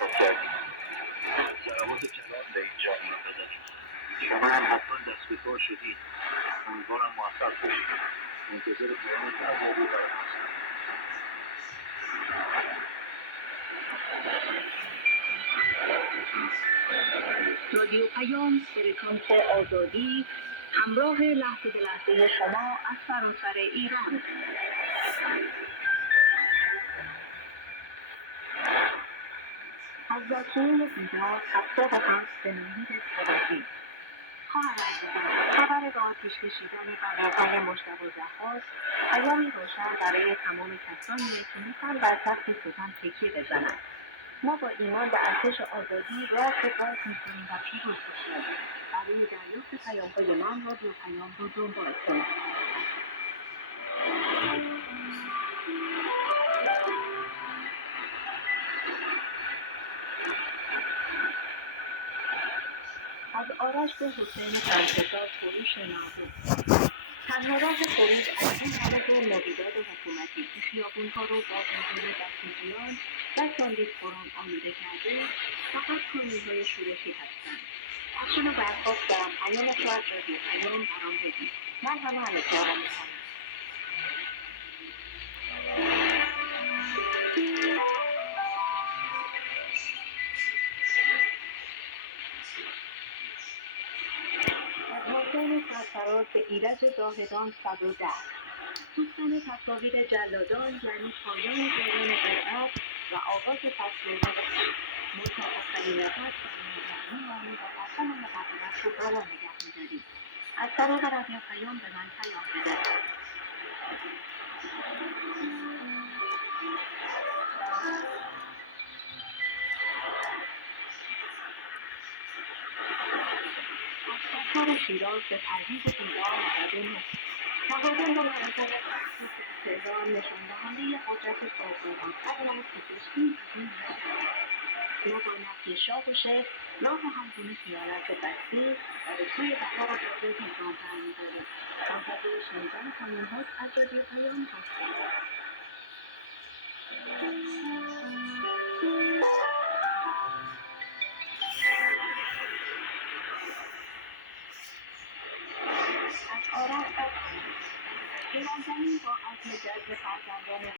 اوکی. ضربات کلان به اینجا میان بزنید. شما هم حتما دست به کار شدید. امیدوارم موفق باشید. منتظر پیام تمامی برای هستم. رادیو پیام فرکانس آزادی همراه لحظه به لحظه شما از سراسر ایران. از زاکیه بیدار 77 به نوید سراجی. خواهر عزیزم، خبر به آتیش کشیدن برادر مجتبی ضحاک پیامی روشن برای تمام کسانی که میخوان بر تخت ستم تکیه بزنند. ما با ایمان به ارتش آزادی راه رو باز میکنیم و پیروز میشویم. برای دریافت پیام‌های من رادیو پیام رو دنبال کنید. از آرش به حسین سرکشار فروش نامه. تنها راه خروج از این حالت مبیداد حکومتی که خیابونها رو با حضور بسیجیان و ساندیسخوران آلوده کرده فقط کانونهای شورشی هستند. افشین و برخواست دارم پیامش را از رادیو پیام برام بدید. من همه کارا میکنم. حسین سرفراز به ایرج زاهدان 110. دوستان تصاویر جلادان یعنی پایان دوران قرآب و آغاز فصل نو ملک آخرین نفس در نگرانی مانی و قسم مقدمت رو بالا نگه می‌داریم. از طریق رادیو پیام به من پیام بده. از سفر شیراز به پرویز دیدار 99. تقابل با مراسم تأسیس تهران نشان دهنده قدرت صاحبان قبل از پزشکی از این ما با نفی شاه و شعر راه هرگونه خیانت بسته و به سوی بهار آزادی گام برمی‌داریم. منتظر شنیدن پیام‌هات از رادیو پیام هستیم. از آرش ایران زمین با عزم جذب فرزندان